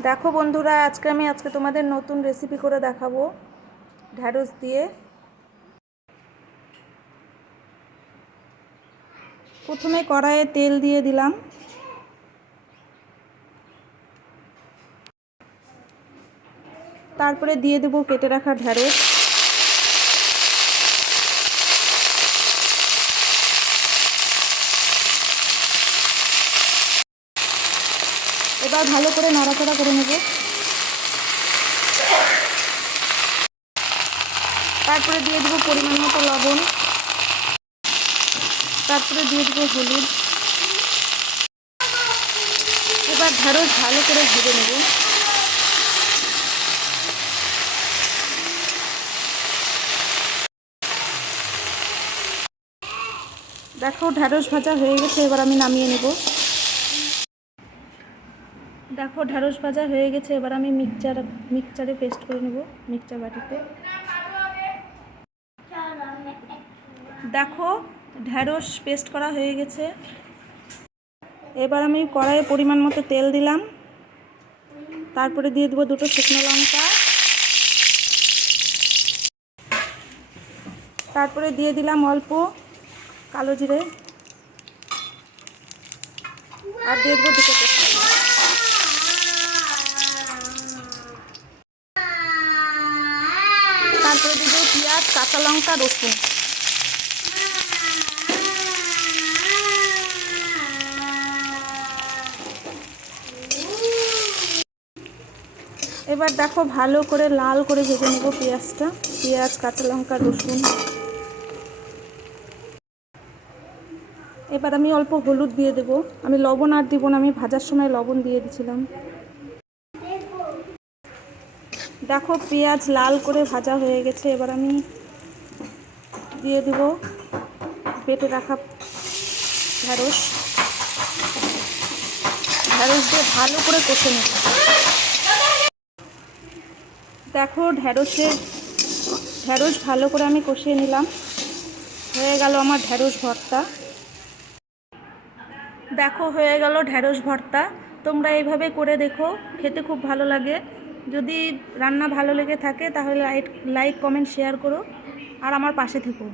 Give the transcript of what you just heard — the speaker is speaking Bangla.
দেখো বন্ধুরা, আজকে তোমাদের নতুন রেসিপি করে দেখাবো ঢ্যাঁড়স দিয়ে। প্রথমে কড়াইয়ে তেল দিয়ে দিলাম, তারপরে দিয়ে দেবো কেটে রাখা ঢ্যাঁড়স। এবার ভালো করে নাড়াচাড়া করে নেব। তারপরে দিয়ে দেবো পরিমাণ মতো লবণ, তারপরে দিয়ে দেবো হলুদ। এবার ঢ্যাঁড়স ভালো করে ভেজে নেব। দেখো ঢ্যাঁড়স ভাজা হয়ে গেছে, এবার আমি নামিয়ে নেব। দেখো ঢ্যাঁড়স ভাজা হয়ে গেছে, এবার আমি মিক্সচারে পেস্ট করে নেব, মিক্সচার বাটিতে। দেখো ঢ্যাঁড়স পেস্ট করা হয়ে গেছে। এবার আমি কড়াইয়ে পরিমাণ মতো তেল দিলাম, তারপরে দিয়ে দেবো দুটো শুকনো লঙ্কা, তারপরে দিয়ে দিলাম অল্প কালো জিরে, আর দিয়ে দেবো দুটো তেজপাতা। তারপরে দিয়ে দেবো পেঁয়াজ, কাঁচা লঙ্কা, রসুন। এবার দেখো ভালো করে লাল করে ভেজে নেব পেঁয়াজটা, পেঁয়াজ, কাঁচা লঙ্কা, রসুন। এবার আমি অল্প হলুদ দিয়ে দেব, আমি লবণ আর দিব না, আমি ভাজার সময় লবণ দিয়ে দিয়েছিলাম। দেখো পেঁয়াজ লাল করে ভাজা হয়ে গেছে, এবার আমি দিয়ে দেব বেটে রাখা ঢ্যাঁড়স। ঢ্যাঁড়স দিয়ে ভালো করে কষে নেব। দেখো ঢ্যাঁড়স ভালো করে আমি কষিয়ে নিলাম, হয়ে গেল আমার ঢ্যাঁড়স ভর্তা। দেখো হয়ে গেল ঢ্যাঁড়স ভর্তা। তোমরা এইভাবে করে দেখো, খেতে খুব ভালো লাগে। যদি রান্না ভালো লেগে থাকে তাহলে লাইক, কমেন্ট, শেয়ার করো আর আমার পাশে থেকো।